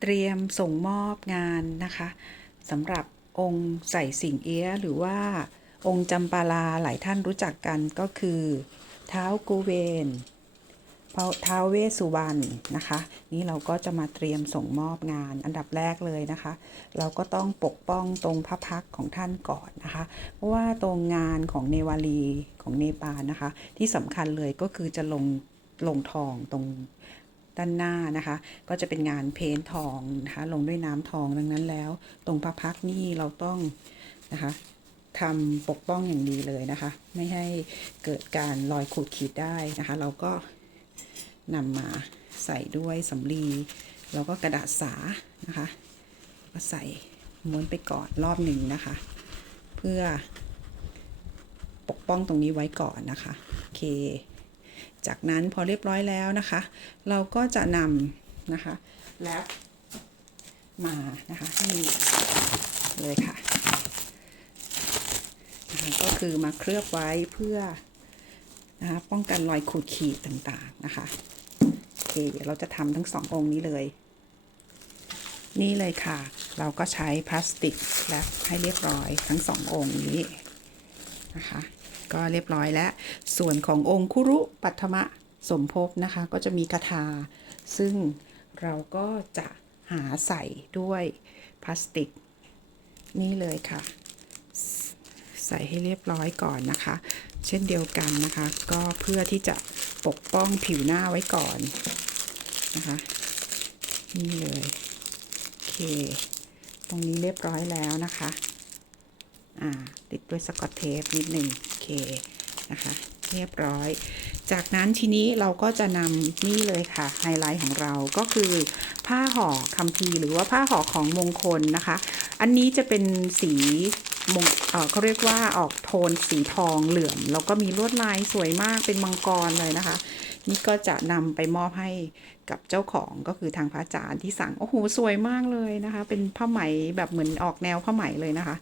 เตรียมส่งมอบงานนะคะสำหรับองค์ใส่สิงเอี้ยหรือว่าองค์จำปาลาหลายท่านรู้จักกันก็คือ เท้ากูเวนเท้าเวสุวรรณนะคะ นี่เราก็จะมาเตรียมส่งมอบงานอันดับแรกเลยนะคะ เราก็ต้องปกป้องตรงพระพักของท่านก่อนนะคะ เพราะว่าตรงงานของเนวาลีของเนปาลนะคะ ที่สำคัญเลยก็คือจะลงลงทองตรง ด้านหน้านะคะ ก็จะเป็นงานเพ้นท์ทองนะคะลงด้วยน้ำทองดังนั้นแล้ว ตรงพระพักนี่เราต้องนะคะทำปกป้องอย่างดีเลยนะคะ ไม่ให้เกิดการรอยขูดขีดได้นะคะ เราก็นำมาใส่ด้วยสำลีแล้วก็กระดาษสานะคะก็ใส่ม้วนไปก่อนรอบหนึ่งนะคะ เพื่อปกป้องตรงนี้ไว้ก่อนนะคะ โอเค จากนั้นพอเรียบร้อยแล้วนะคะ เราก็จะนำนะคะแล้วมานะคะนี่เลยค่ะนะคะก็คือมาเคลือบไว้เพื่อนะคะป้องกันรอยขูดขีดต่างๆนะคะโอเคเดี๋ยวเราจะทำทั้งสององค์นี้เลย นี่เลยค่ะ เราก็ใช้พลาสติกและให้เรียบร้อยทั้งสององค์นี้นะคะ ก็เรียบร้อยแล้ว ส่วนขององค์คุรุปัทมะสมภพนะคะ ก็จะมีคาถา ซึ่งเราก็จะหาใส่ด้วยพลาสติก นี่เลยค่ะ ใส่ให้เรียบร้อยก่อนนะคะ เช่นเดียวกันนะคะ ก็เพื่อที่จะปกป้องผิวหน้าไว้ก่อนนะคะ นี่เลยโอเค ตรงนี้เรียบร้อยแล้วนะคะ อ่า ติดด้วยสกอตเทปนิดหนึ่ง เคนะคะเรียบร้อย จากนั้นทีนี้เราก็จะนำนี่เลยค่ะไฮไลท์ของเราก็คือผ้าห่อคัมภีร์หรือว่าผ้าห่อของมงคลนะคะ อันนี้จะเป็นสีมงเเขาเรียกว่าออกโทนสีทองเหลืองแล้วก็มีลวดลายสวยมากเป็นมังกรเลยนะคะ นี่ก็จะนำไปมอบให้กับเจ้าของก็คือทางพระอาจารย์ที่สั่ง โอ้โห สวยมากเลยนะคะ เป็นผ้าไหมแบบเหมือนออกแนวผ้าไหมเลยนะคะ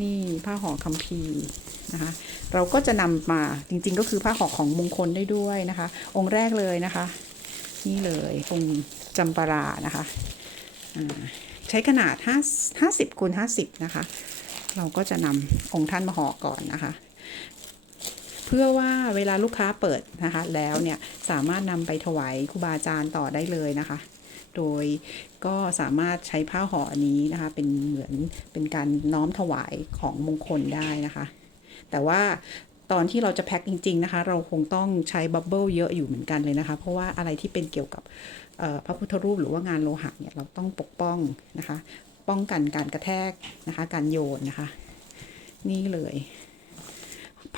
นี่ผ้าห่อคัมภีร์นะคะ เราก็จะนำมาจริงๆ ก็คือผ้าห่อของมงคลได้ด้วยนะคะ องค์แรกเลยนะคะ นี่เลยองค์จำปารานะคะใช้ขนาด5 50คูณ50 นะคะ เราก็จะนำองค์ท่านมาห่อก่อนนะคะ เพื่อว่าเวลาลูกค้าเปิดนะคะ แล้วเนี่ยสามารถนำไปถวายครูบาอาจารย์ต่อได้เลยนะคะ โดยก็สามารถใช้ผ้าห่ออันนี้นะคะ เป็นเหมือนเป็นการน้อมถวายของมงคลได้นะคะ แต่ว่าตอนที่เราจะแพ็คจริง ๆ นะคะ เราคงต้องใช้บับเบิลเยอะอยู่เหมือนกันเลยนะคะ เพราะว่าอะไรที่เป็นเกี่ยวกับพระพุทธรูปหรือว่างานโลหะเนี่ยเราต้องปกป้องนะคะ ป้องกันการกระแทกนะคะ การโยนนะคะ นี่เลย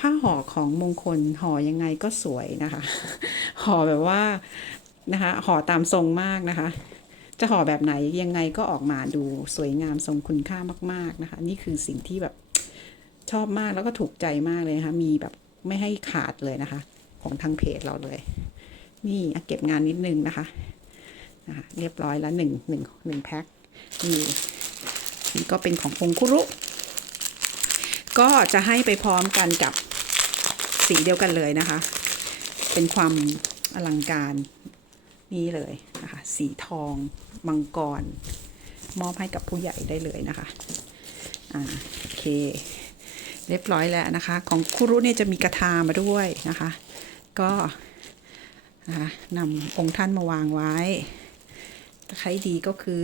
ผ้าห่อของมงคลห่อยังไงก็สวยนะคะ ห่อแบบว่านะคะห่อตามทรงมากนะคะ จะห่อแบบไหนยังไงก็ออกมาดูสวยงามทรงคุณค่ามาก ๆนะคะ นี่คือสิ่งที่แบบชอบมากแล้วก็ถูกใจมากเลยนะคะมีแบบไม่ให้ขาดเลยนะคะ ของทางเพจเราเลย นี่เก็บงานนิดนึงนะคะนะคะเรียบร้อยแล้วหนึ่งหนึ่งหนึ่งแพ็คนี่นี่ก็เป็นขององคุรุ ก็จะให้ไปพร้อมกันกับ สีเดียวกันเลยนะคะ เป็นความอลังการนี่เลยนะคะ สีทองมังกร มอบให้กับผู้ใหญ่ได้เลยนะคะอ่าโอเค เรียบร้อยแล้วนะคะ ของคุรุเนี่ยจะมีกระทามาด้วยนะคะ ก็นะคะนำองค์ท่านมาวางไว้ใครดีก็คือ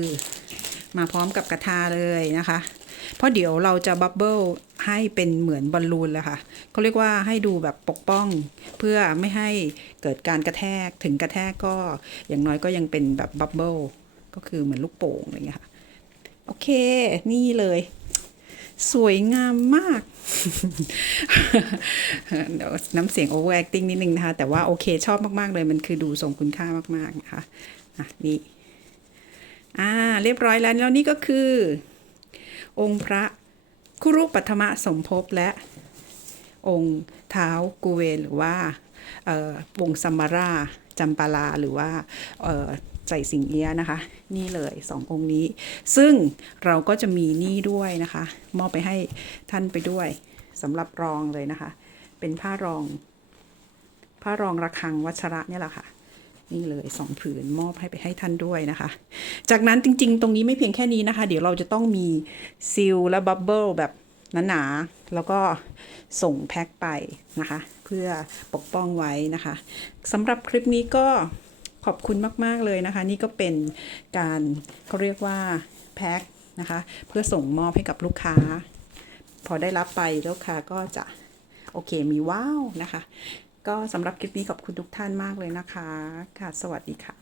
มาพร้อมกับกระทาเลยนะคะ เพราะเดี๋ยวเราจะบับเบิลให้เป็นเหมือนบอลลูนเลยค่ะ เขาเรียกว่าให้ดูแบบปกป้อง เพื่อไม่ให้เกิดการกระแทกถึงกระแทกก็อย่างน้อยก็ยังเป็นแบบบับเบิลก็คือเหมือนลูกโป่งอะไรอย่างเงี้ยค่ะ โอเค นี่เลย สวยงามมาก เดี๋ยวน้ำเสียง over acting นิดนึงนะคะ แต่ว่าโอเคชอบมากๆเลย มันคือดูทรงคุณค่ามากๆนะคะอะนี่อ่าเรียบร้อยแล้วแล้วนี่ก็คือ องค์พระคุรุปัทมะสมภพและ องค์เท้ากูเวนหรือว่าเอ่อวงซัมมาราจำปาลาหรือว่าใส่สิงเอียนะคะ นี่เลยสององค์นี้ ซึ่งเราก็จะมีนี่ด้วยนะคะ มอบไปให้ท่านไปด้วยสำหรับรองเลยนะคะ เป็นผ้ารองผ้ารองระฆังวัชระเนี่ยแหละค่ะนี่เลยสองผืนมอบให้ไปให้ท่านด้วยนะคะ จากนั้นจริง ๆ ตรงนี้ไม่เพียงแค่นี้นะคะ เดี๋ยวเราจะต้องมีซีลและบับเบิลแบบ หนาๆแล้วก็ส่งแพ็คไปนะคะ เพื่อปกป้องไว้นะคะสำหรับคลิปนี้ก็ขอบคุณมาก ๆ เลยนะคะ นี่ก็เป็นการเขาเรียกว่าแพ็คนะคะ เพื่อส่งมอบให้กับลูกค้า พอได้รับไปลูกค้าก็จะ โอเคมีว้าวนะคะ ก็สำหรับคลิปนี้ขอบคุณทุกท่านมากเลยนะคะ ค่ะ สวัสดีค่ะ